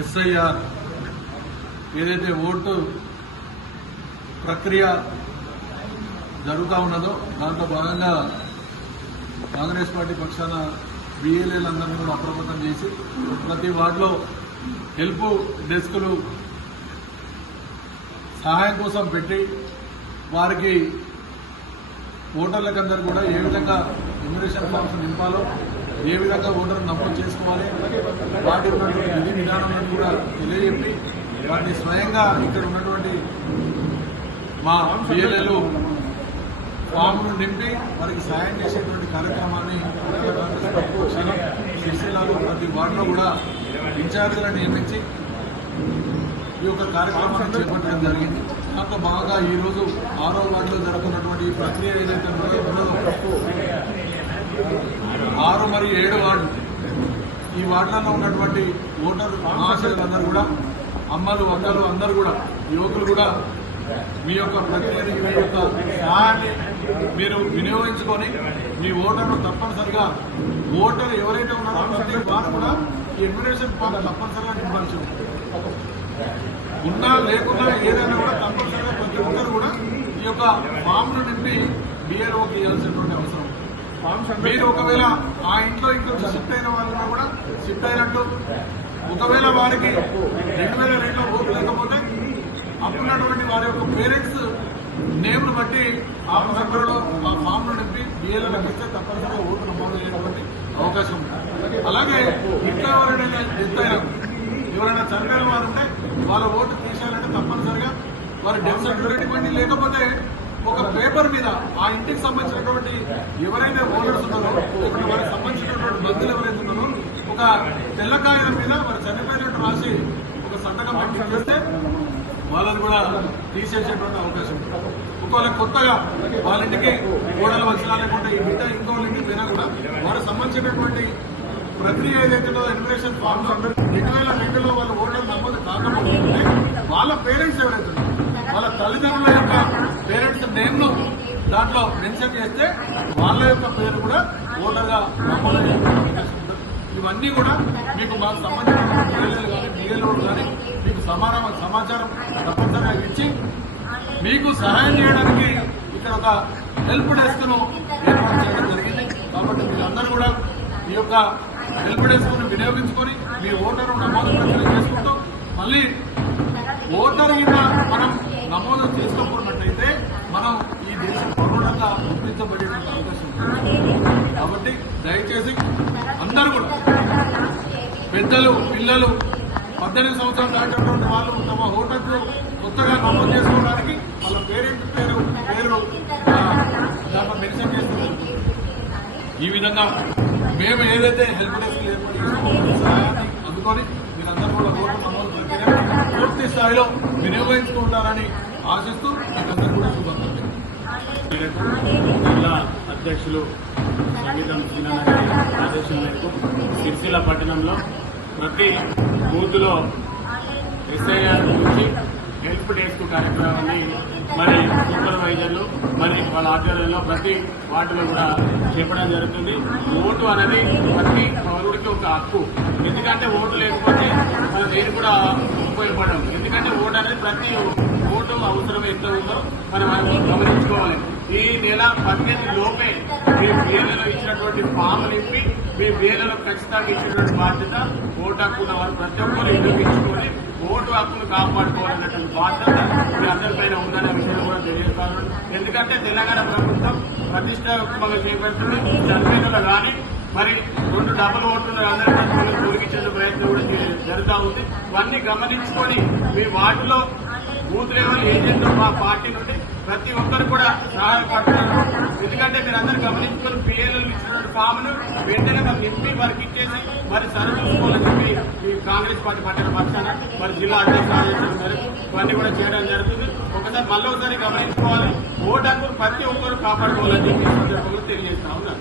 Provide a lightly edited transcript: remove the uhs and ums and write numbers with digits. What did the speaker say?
SIR ఏదైతే vote ప్రక్రియ జరుగుతూ ఉన్నదో దాంట్లో భాగంగా కాంగ్రెస్ పార్టీ పక్షాన బిఎల్ఏలందరినీ కూడా అప్రమత్తం చేసి ప్రతి వార్డులో హెల్ప్ డెస్కులు సహాయం కోసం పెట్టి వారికి ఓటర్లకందరూ కూడా ఏ విధంగా ఎన్యుమరేషన్ ఫామ్స్ నింపాలో, ఏ విధంగా ఓటర్లు నమోదు చేసుకోవాలి, వాటి విధి విధానాలను కూడా తెలియజెప్పి వాటిని స్వయంగా ఇక్కడ ఉన్నటువంటి మా బిఎల్ఏలు ఫామ్ను నింపి వారికి సాయం చేసేటువంటి కార్యక్రమాన్ని సిరిసిల్లాలో ప్రతి వార్డులో కూడా ఇన్ఛార్జీలను నియమించి ఈ యొక్క కార్యక్రమాన్ని చేపట్టడం జరిగింది. దాంట్లో బాగా ఈరోజు 6వ వార్డులో జరుగుతున్నటువంటి ఈ ప్రక్రియ ఏదైతే ఉన్నదో 6 మరియు 7 వార్డు ఈ వార్డులలో ఉన్నటువంటి ఓటర్ మహాశయులందరూ కూడా అమ్మలు అక్కలు అందరూ కూడా యువకులు కూడా మీ యొక్క ప్రక్రియని మీ యొక్క సహాయాన్ని మీరు వినియోగించుకొని మీ ఓటర్ను తప్పనిసరిగా ఓటర్ ఎవరైతే ఉన్నారో ప్రతి వారు కూడా ఈ ఎన్యుమరేషన్ ఫామ్ తప్పనిసరిగా నింపాల్సి ఉంటుంది. ఉన్నా లేకున్నా ఏదైనా కూడా తప్పనిసరిగా ప్రతి ఒక్కరు కూడా ఈ యొక్క ఫామ్ను నింపి బిఎల్ఓకి ఇవ్వాల్సినటువంటి అవసరం. మీరు ఒకవేళ ఆ ఇంట్లో ఇంకొంచెం షిఫ్ట్ అయిన వాళ్ళన్నా కూడా షిఫ్ట్ అయినట్టు, ఒకవేళ వారికి 2002లో ఓటు లేకపోతే అప్పుడున్నటువంటి వారి యొక్క పేరెంట్స్ నేమ్ను బట్టి ఆ సంఖ్యలో ఆ ఫామ్ను నింపి బిఎల్ఓకి ఇస్తే తప్పనిసరిగా ఓటు నమోదు అయ్యేటువంటి అవకాశం ఉంది. అలాగే ఇంట్లో ఎవరైనా డెత్ అయినా, ఎవరైనా చనిపోయిన వారు ఉంటే వాళ్ళ ఓటు తీసేయాలంటే తప్పనిసరిగా వారి డెత్ సర్టిఫికేట్ ఇవ్వండి, లేకపోతే ఒక పేపర్ మీద ఆ ఇంటికి సంబంధించినటువంటి ఎవరైతే ఓనర్స్ ఉన్నారో, లేకపోతే వారికి సంబంధించినటువంటి బంధువులు ఎవరైతే ఉన్నారో ఒక తెల్ల కాగితం మీద వారు చనిపోయినట్టు రాసి ఒక సంతకం పెట్టి చేస్తే వాళ్ళని కూడా తీసేసేటువంటి అవకాశం ఉంది. ఒకవేళ కొత్తగా వాళ్ళ ఇంటికి గోడలు వచ్చినా లేకుంటే ఈ బిడ్డ ఇంకో ఇంటికి పోయినా కూడా వారికి సంబంధించినటువంటి ప్రక్రియ ఏదైతే ఎన్యుమరేషన్ ఫామ్ 2002లో వాళ్ళ ఓటర్లు నమోదు కాకపోతే వాళ్ళ పేరెంట్స్ ఎవరైతే ఉన్నారో వాళ్ళ తల్లిదండ్రుల యొక్క పేరెంట్స్ నేమ్ను దాంట్లో మెన్షన్ చేస్తే వాళ్ళ యొక్క పేరు కూడా ఓటర్గా నమోదయ్యే అవకాశం ఉంటుంది. ఇవన్నీ కూడా మీకు మాకు సంబంధించిన బిఎల్ఏలు కానీ బిఎల్ఓలు కానీ మీకు సమాచారం తప్పనిసరిగా ఇచ్చి మీకు సహాయం చేయడానికి ఇక్కడ ఒక హెల్ప్ డెస్క్ను ఏర్పాటు చేయడం జరిగింది. కాబట్టి మీరందరూ కూడా ఈ యొక్క హెల్ప్ డెస్క్ను వినియోగించుకొని మీ ఓటరు నమోదు ప్రక్రియ చేసుకుంటూ మళ్ళీ ఓటర్ కింద మనం నమోదు చేసుకోకున్నట్టయితే మనం ఈ దేశం పౌరులంగా గుర్తించబడే అవకాశం ఉంది. కాబట్టి దయచేసి అందరూ కూడా పెద్దలు, పిల్లలు, 18 సంవత్సరాలు దాటినటువంటి వాళ్ళు తమ ఓటర్కు కొత్తగా నమోదు చేసుకోవడానికి వాళ్ళ పేరెంట్ పేరు దాంట్లో మెన్షన్ చేస్తున్నారు. ఈ విధంగా మేము ఏదైతే హెల్ప్ డెస్క్ ఏర్పాటు చేస్తున్నామో సహాయాన్ని అందుకొని మీరందరూ కూడా ఓటు నమోదు ప్రక్రియ పూర్తి స్థాయిలో వినియోగించుకుంటారని ఆశిస్తూ మీకందరూ కూడా శుభాకాంక్షలు. జిల్లా అధ్యక్షులు సంగీతం శ్రీనారాయణ ఆదేశం మేరకు సిరిసిల్ల పట్టణంలో ప్రతి బూత్లో ఎస్ఐఆర్ నుంచి హెల్ప్ డెస్క్ కార్యక్రమాన్ని మరి సూపర్వైజర్లు మరి వాళ్ళ ఆధ్వర్యంలో ప్రతి వార్డులో కూడా చెప్పడం జరుగుతుంది. ఓటు అనేది ప్రతి పౌరుడికి ఒక హక్కు. ఎందుకంటే ఓటు లేకపోతే మనం దేని కూడా ఉపయోగపడడం. ఎందుకంటే ఓటు అనేది ప్రతి ఓటు అవసరం ఎంత ఉందో మనం గమనించుకోవాలి. ఈ నెల 18 లోపే మీ బిఎల్ఏలో ఇచ్చినటువంటి ఫామ్ నింపి మీ బిఎల్ఏలో ఖచ్చితంగా ఇచ్చినటువంటి బాధ్యత ఓటు హక్కున్న వారు ప్రతి ఒక్కరు వినియోగించుకొని ఓటు హక్కును కాపాడుకోవాలన్నటువంటి బాధ్యత మీ అందరిపైన ఉందనే విషయం కూడా తెలియజేస్తాను. ఎందుకంటే తెలంగాణ ప్రభుత్వం ప్రతిష్టాత్మకంగా చేపడుతుంది. చనిపోయిన కానీ మరి 2 డబుల్ ఓట్లు అందరికీ తొలగించే ప్రయత్నం కూడా జరుగుతూ ఉంది. ఇవన్నీ గమనించుకొని మీ వార్డులో బూత్ లెవెల్ ఏజెంట్ మా పార్టీ నుండి ప్రతి ఒక్కరు కూడా సహాయపడుతున్నారు. ఎందుకంటే మీరు అందరూ గమనించుకొని పిఎల్ఏలు ఇచ్చినటువంటి ఫామ్ను వెంటనే మాకు నింపి వారికి ఇచ్చేసి మరి సరి చూసుకోవాలని చెప్పి ఈ కాంగ్రెస్ పార్టీ పట్టణ పక్షాన మరి జిల్లా అధ్యక్షులు ఆదేశాలు మేరకు ఇవన్నీ కూడా చేయడం జరుగుతుంది. ఒకసారి మళ్ళీ ఒకసారి గమనించుకోవాలి. ఓటు హక్కును ప్రతి ఒక్కరు కాపాడుకోవాలని చెప్పి తెలియజేస్తా ఉన్నారు.